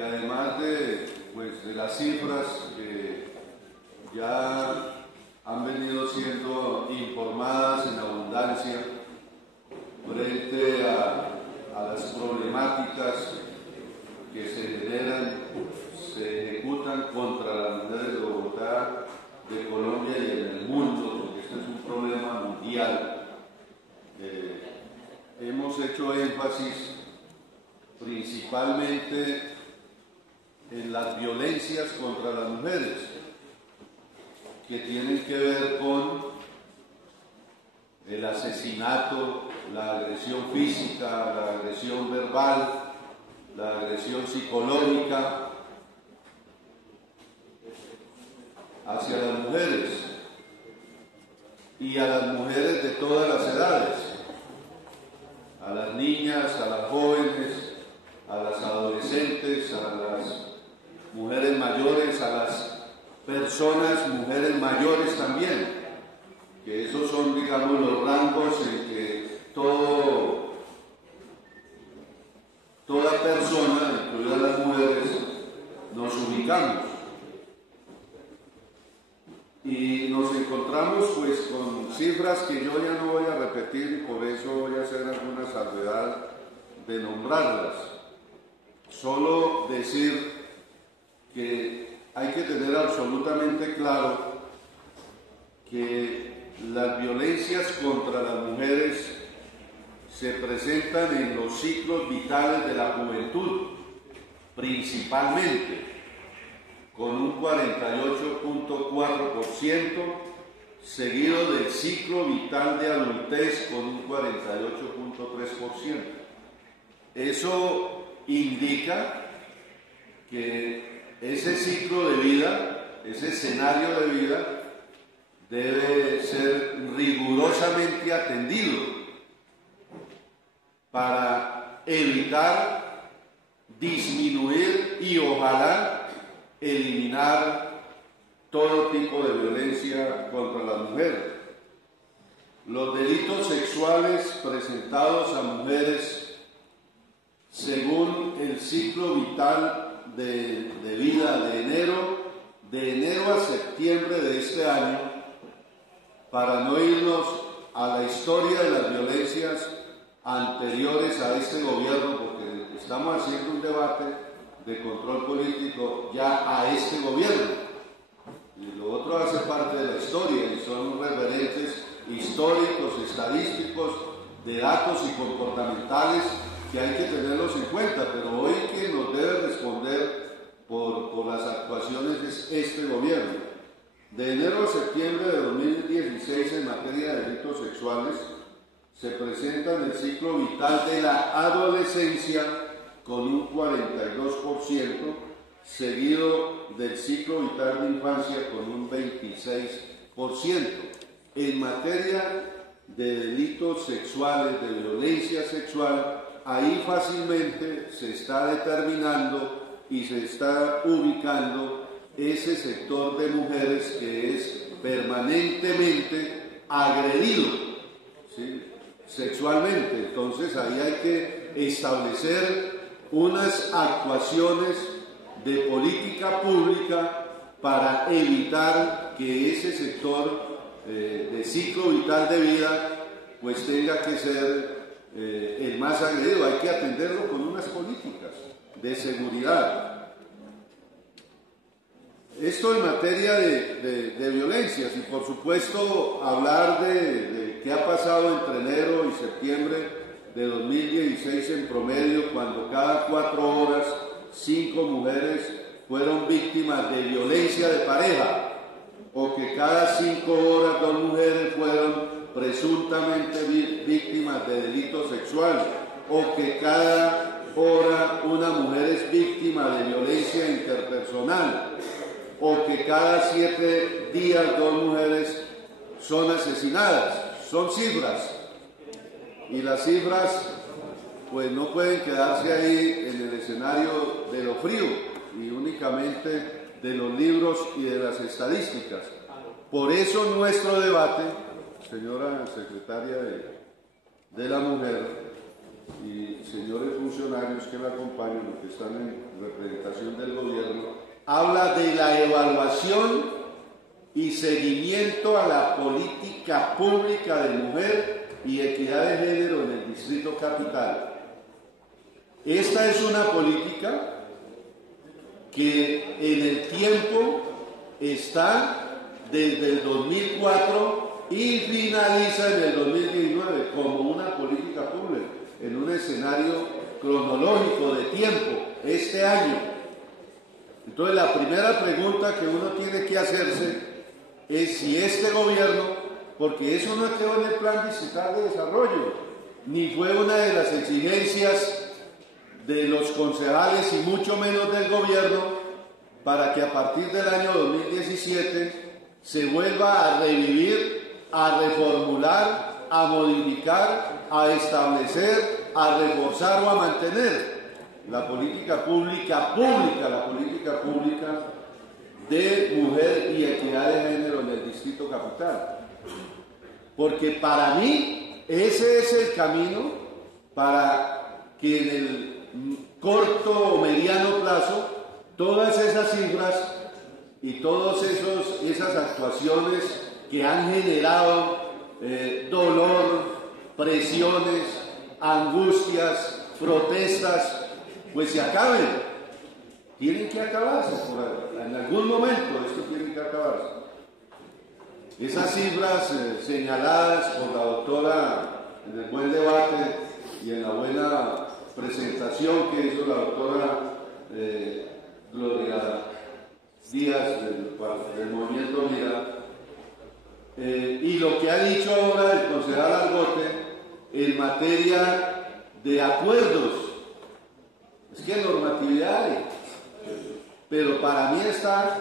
que además de las cifras que ya han venido siendo informadas en abundancia frente a las problemáticas que se generan, se ejecutan contra las mujeres de Bogotá, de Colombia y en el mundo, porque este es un problema mundial. Hemos hecho énfasis principalmente en las violencias contra las mujeres, que tienen que ver con el asesinato, la agresión física, la agresión verbal, la agresión psicológica hacia las mujeres y a las mujeres de todas las edades, a las niñas, a las jóvenes, a las adolescentes, a las mujeres mayores, a las personas, mujeres mayores también, que esos son, digamos, los rangos en que toda persona, incluidas las mujeres, nos ubicamos. Y nos encontramos pues con cifras que yo ya no voy a repetir y por eso voy a hacer alguna salvedad de nombrarlas. Solo decir que hay que tener absolutamente claro que las violencias contra las mujeres se presentan en los ciclos vitales de la juventud, principalmente, con un 48.4%, seguido del ciclo vital de adultez con un 48.3%. Eso indica que ese ciclo de vida, ese escenario de vida, debe ser rigurosamente atendido para evitar, disminuir y ojalá eliminar todo tipo de violencia contra las mujeres. Los delitos sexuales presentados a mujeres según el ciclo vital de vida de enero a septiembre de este año, para no irnos a la historia de las violencias anteriores a este gobierno, porque estamos haciendo un debate de control político ya a este gobierno, y lo otro hace parte de la historia y son referentes históricos, estadísticos, de datos y comportamentales que hay que tenerlos en cuenta, pero hoy quien nos debe responder por las actuaciones es este gobierno. De enero a septiembre de 2016 en materia de delitos sexuales se presenta en el ciclo vital de la adolescencia con un 42%, seguido del ciclo vital de infancia con un 26%. En materia de delitos sexuales, de violencia sexual, ahí fácilmente se está determinando y se está ubicando ese sector de mujeres que es permanentemente agredido, ¿sí?, sexualmente. Entonces ahí hay que establecer unas actuaciones de política pública para evitar que ese sector de ciclo vital de vida pues tenga que ser el más agredido. Hay que atenderlo con unas políticas de seguridad. Esto en materia de violencias, y por supuesto hablar de qué ha pasado entre enero y septiembre de 2016 en promedio, cuando cada 4 horas 5 mujeres fueron víctimas de violencia de pareja, o que cada 5 horas 2 mujeres fueron presuntamente víctimas de delito sexual, o que cada hora una mujer es víctima de violencia interpersonal, o que cada 7 días 2 mujeres son asesinadas. Son cifras, y las cifras pues no pueden quedarse ahí en el escenario de lo frío y únicamente de los libros y de las estadísticas. Por eso nuestro debate, señora secretaria de la Mujer, y señores funcionarios que la acompañan, los que están en representación del gobierno, habla de la evaluación y seguimiento a la política pública de mujer y equidad de género en el Distrito Capital. Esta es una política que en el tiempo está desde el 2004 y finaliza en el 2019 como una política pública, en un escenario cronológico de tiempo, este año. Entonces la primera pregunta que uno tiene que hacerse es si este gobierno, porque eso no quedó en el plan distrital de desarrollo, ni fue una de las exigencias de los concejales y mucho menos del gobierno, para que a partir del año 2017 se vuelva a revivir, a reformular, a modificar, a establecer, a reforzar o a mantener la política pública, la política pública de mujer y equidad de género en el Distrito Capital. Porque para mí ese es el camino para que en el corto o mediano plazo todas esas cifras y todas esas actuaciones que han generado dolor, presiones, angustias, protestas, pues se acaben. Tienen que acabarse, en algún momento esto tiene que acabarse. Esas cifras señaladas por la doctora en el buen debate y en la buena presentación que hizo la doctora Gloria Díaz del Movimiento Mira, y lo que ha dicho ahora el concejal Argote en materia de acuerdos. Es que normatividad hay, pero para mí está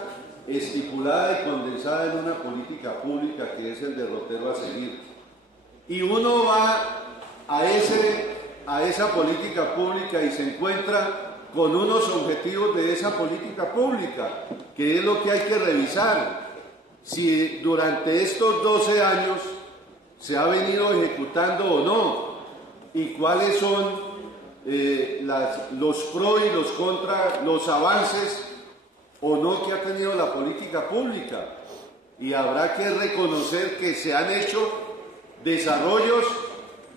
estipulada y condensada en una política pública que es el derrotero a seguir. Y uno va a esa política pública y se encuentra con unos objetivos de esa política pública, que es lo que hay que revisar. Si durante estos 12 años se ha venido ejecutando o no, y cuáles son los pros y los contras, los avances o no que ha tenido la política pública. Y habrá que reconocer que se han hecho desarrollos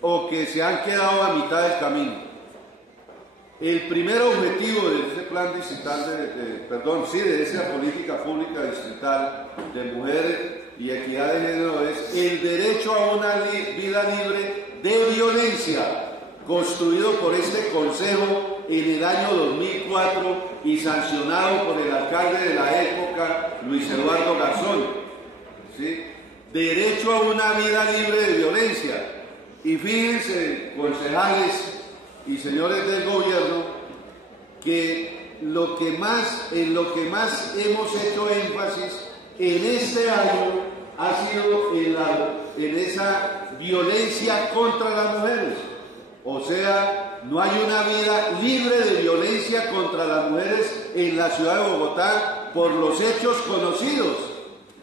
o que se han quedado a mitad del camino. El primer objetivo de ese plan distrital, de esa política pública distrital de mujeres y equidad de género es el derecho a una vida libre de violencia, construido por este Consejo en el año 2004 y sancionado por el alcalde de la época, Luis Eduardo Garzón. ¿Sí? Derecho a una vida libre de violencia. Y fíjense, concejales y señores del gobierno, que en lo que más hemos hecho énfasis en este año ha sido en esa violencia contra las mujeres. O sea, no hay una vida libre de violencia contra las mujeres en la ciudad de Bogotá por los hechos conocidos.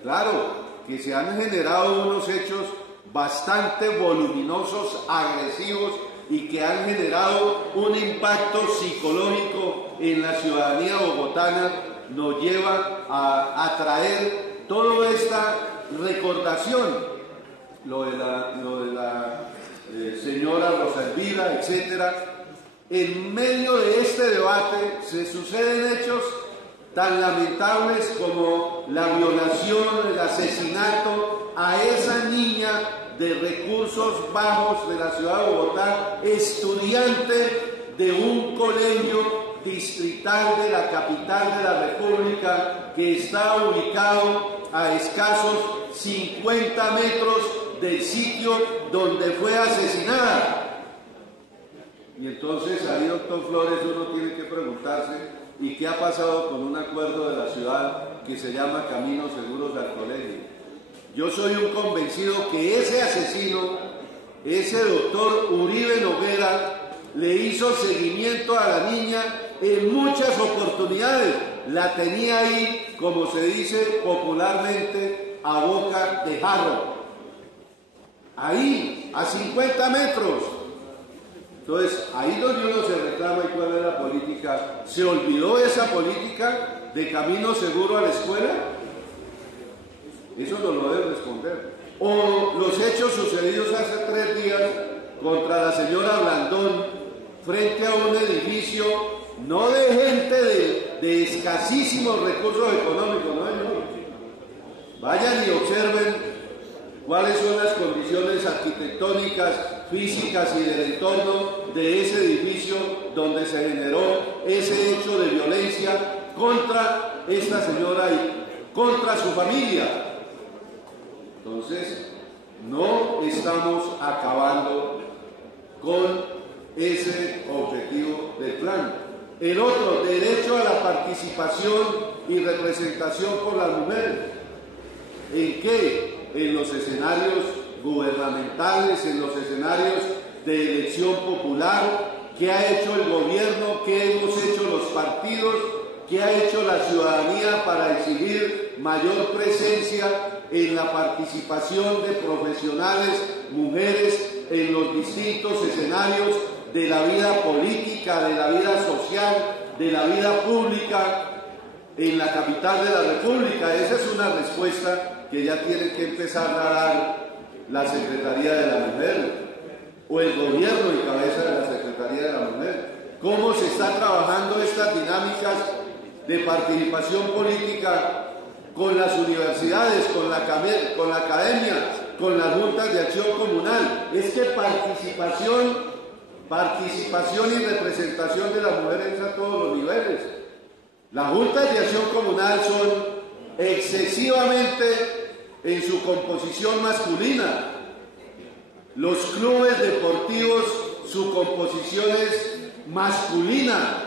Claro, que se han generado unos hechos bastante voluminosos, agresivos, y que han generado un impacto psicológico en la ciudadanía bogotana, nos lleva a traer toda esta recordación, lo de la señora Rosa Elvira, etcétera. En medio de este debate se suceden hechos tan lamentables como la violación, el asesinato a esa niña de recursos bajos de la ciudad de Bogotá, estudiante de un colegio distrital de la capital de la República, que está ubicado a escasos 50 metros del sitio donde fue asesinada. Y entonces ahí, doctor Flores, uno tiene que preguntarse, ¿y qué ha pasado con un acuerdo de la ciudad que se llama Caminos Seguros al Colegio? Yo soy un convencido que ese asesino, ese doctor Uribe Noguera, le hizo seguimiento a la niña en muchas oportunidades. La tenía ahí, como se dice popularmente, a boca de jarro. Ahí, a 50 metros. Entonces, ahí donde uno se reclama y cuál es la política, ¿se olvidó esa política de camino seguro a la escuela? Eso no lo debe responder. O los hechos sucedidos hace 3 días contra la señora Blandón frente a un edificio, no de gente de escasísimos recursos económicos, no, no. Vayan y observen cuáles son las condiciones arquitectónicas, físicas y del entorno de ese edificio donde se generó ese hecho de violencia contra esta señora y contra su familia. Entonces, no estamos acabando con ese objetivo del plan. El otro, derecho a la participación y representación por las mujeres. ¿En qué? En los escenarios gubernamentales, en los escenarios de elección popular. ¿Qué ha hecho el gobierno? ¿Qué hemos hecho los partidos? ¿Qué ha hecho la ciudadanía para exigir mayor presencia en la participación de profesionales, mujeres, en los distintos escenarios de la vida política, de la vida social, de la vida pública en la capital de la República? Esa es una respuesta que ya tiene que empezar a dar la Secretaría de la Mujer o el gobierno en cabeza de la Secretaría de la Mujer. ¿Cómo se está trabajando estas dinámicas de participación política con las universidades, con la academia, con las juntas de acción comunal? Es que participación y representación de las mujeres a todos los niveles. Las juntas de acción comunal son excesivamente en su composición masculina. Los clubes deportivos, su composición es masculina.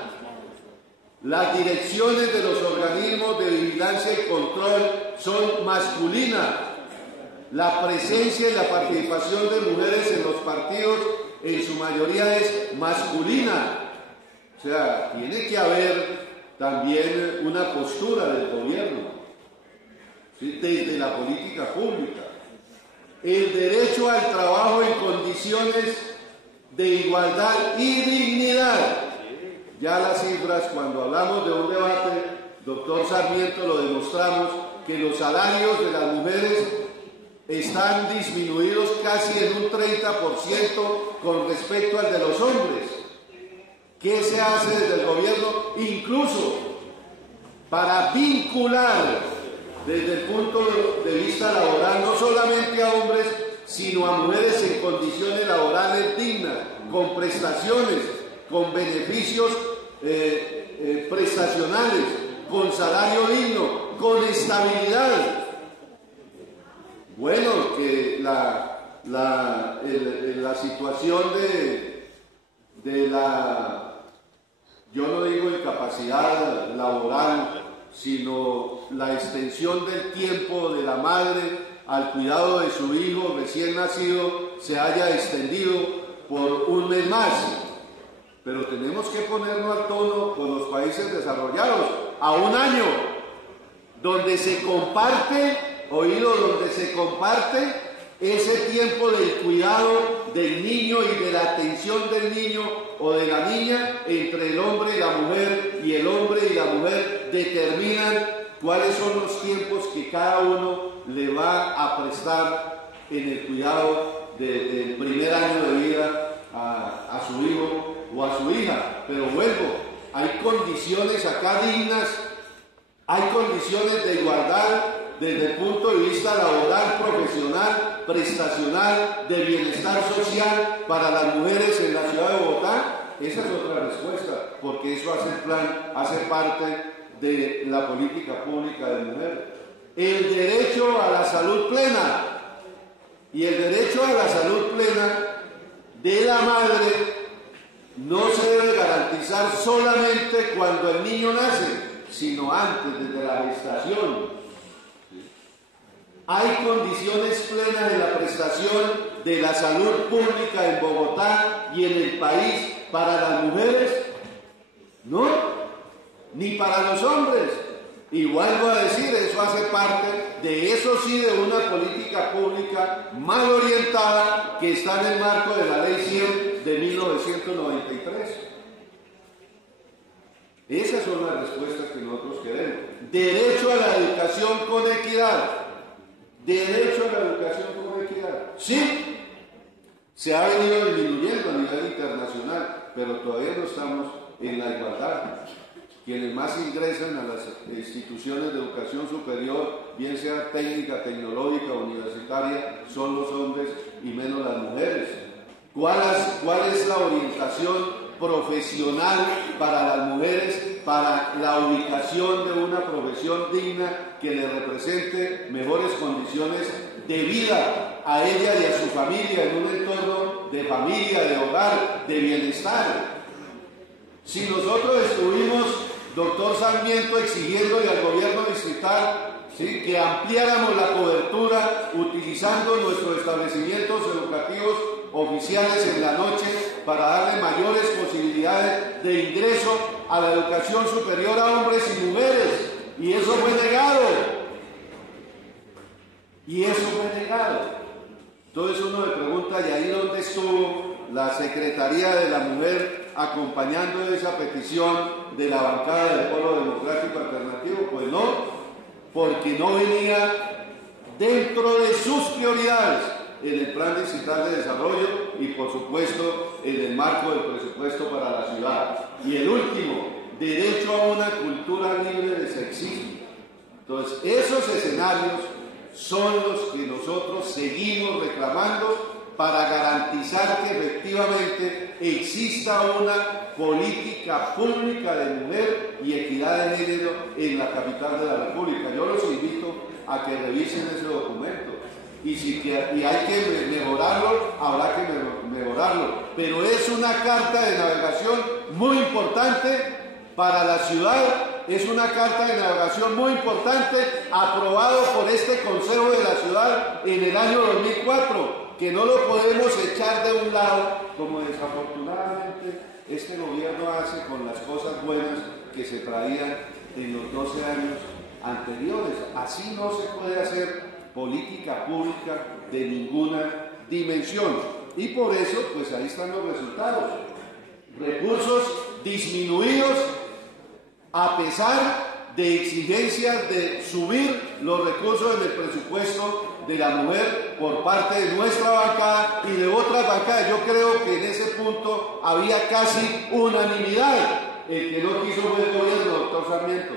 Las direcciones de los organismos de vigilancia y control son masculinas. La presencia y la participación de mujeres en los partidos en su mayoría es masculina. O sea, tiene que haber también una postura del gobierno, ¿sí?, desde la política pública. El derecho al trabajo en condiciones de igualdad y dignidad. Ya las cifras, cuando hablamos de un debate, doctor Sarmiento, lo demostramos, que los salarios de las mujeres están disminuidos casi en un 30% con respecto al de los hombres. ¿Qué se hace desde el gobierno? Incluso para vincular desde el punto de vista laboral no solamente a hombres, sino a mujeres en condiciones laborales dignas, con prestaciones, con beneficios prestacionales, con salario digno, con estabilidad. Bueno, que la situación de la, yo no digo incapacidad laboral, sino la extensión del tiempo de la madre al cuidado de su hijo recién nacido se haya extendido por un mes más. Pero tenemos que ponernos al tono con los países desarrollados, a un año, donde se comparte, donde se comparte ese tiempo del cuidado del niño y de la atención del niño o de la niña entre el hombre y la mujer, y el hombre y la mujer determinan cuáles son los tiempos que cada uno le va a prestar en el cuidado del primer año de vida a su hijo o a su hija. Pero vuelvo, hay condiciones acá dignas, hay condiciones de igualdad desde el punto de vista laboral, profesional, prestacional, de bienestar social para las mujeres en la ciudad de Bogotá. Esa es otra respuesta, porque eso hace parte de la política pública de mujer. El derecho a la salud plena, y el derecho a la salud plena de la madre no se debe garantizar solamente cuando el niño nace, sino antes, desde la gestación. ¿Hay condiciones plenas de la prestación de la salud pública en Bogotá y en el país para las mujeres? No, ni para los hombres. Y vuelvo a decir, eso hace parte de eso sí, de una política pública mal orientada que está en el marco de la Ley 100 de 1993. Esas son las respuestas que nosotros queremos. Derecho a la educación con equidad. Derecho a la educación con equidad. Sí, se ha venido disminuyendo a nivel internacional, pero todavía no estamos en la igualdad. Quienes más ingresan a las instituciones de educación superior, bien sea técnica, tecnológica, universitaria, son los hombres y menos las mujeres. ¿Cuál es la orientación profesional para las mujeres, para la ubicación de una profesión digna que le represente mejores condiciones de vida a ella y a su familia en un entorno de familia, de hogar, de bienestar? Si nosotros estuvimos, doctor Sarmiento, exigiéndole al gobierno distrital, ¿sí?, que ampliáramos la cobertura utilizando nuestros establecimientos educativos oficiales en la noche para darle mayores posibilidades de ingreso a la educación superior a hombres y mujeres, y eso fue negado. Entonces uno le pregunta, ¿y ahí dónde estuvo la Secretaría de la Mujer acompañando esa petición de la bancada del Polo Democrático Alternativo? Pues no, porque no venía dentro de sus prioridades en el Plan Distrital de Desarrollo y, por supuesto, en el marco del presupuesto para la ciudad. Y el último, derecho a una cultura libre de sexismo. Entonces, esos escenarios son los que nosotros seguimos reclamando para garantizar que efectivamente exista una política pública de mujer y equidad de género en la capital de la República. Yo los invito a que revisen ese documento. Y hay que mejorarlo, habrá que mejorarlo. Pero es una carta de navegación muy importante para la ciudad, es una carta de navegación muy importante aprobado por este Consejo de la Ciudad en el año 2004, que no lo podemos echar de un lado, como desafortunadamente este gobierno hace con las cosas buenas que se traían en los 12 años anteriores. Así no se puede hacer política pública de ninguna dimensión. Y por eso, pues ahí están los resultados. Recursos disminuidos a pesar de exigencias de subir los recursos en el presupuesto de la mujer por parte de nuestra bancada y de otras bancadas. Yo creo que en ese punto había casi unanimidad. El que no quiso fue el gobierno, doctor Sarmiento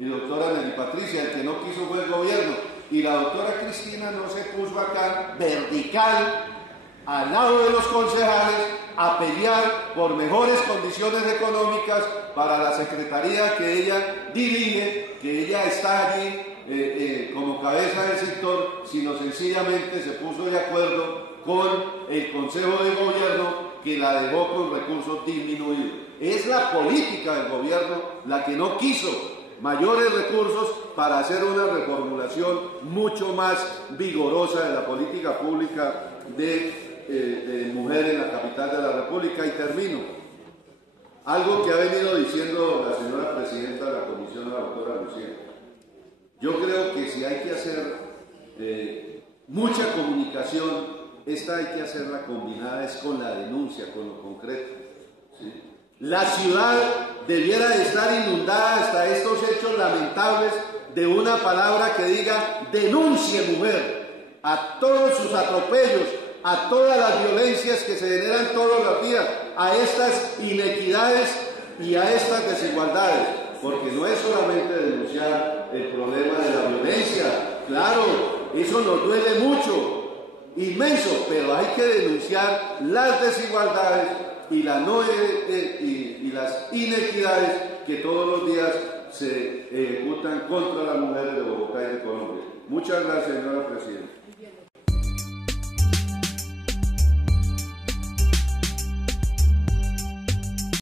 y doctora Nelly Patricia, el que no quiso fue el gobierno. Y la doctora Cristina no se puso acá vertical al lado de los concejales a pelear por mejores condiciones económicas para la secretaría que ella dirige, que ella está allí como cabeza del sector, sino sencillamente se puso de acuerdo con el Consejo de Gobierno que la dejó con recursos disminuidos. Es la política del gobierno la que no quiso mayores recursos para hacer una reformulación mucho más vigorosa de la política pública de mujer en la capital de la República. Y termino. Algo que ha venido diciendo la señora presidenta de la comisión, la doctora Lucía. Yo creo que si hay que hacer mucha comunicación, esta hay que hacerla combinada es con la denuncia, con lo concreto, ¿sí? La ciudad debiera de estar inundada hasta estos hechos lamentables de una palabra que diga denuncie mujer, a todos sus atropellos, a todas las violencias que se generan todos los días, a estas inequidades y a estas desigualdades, porque no es solamente denunciar el problema de la violencia, claro, eso nos duele mucho, inmenso, pero hay que denunciar las desigualdades y las inequidades que todos los días se ejecutan contra las mujeres de Bogotá y de Colombia. Muchas gracias, señora presidenta.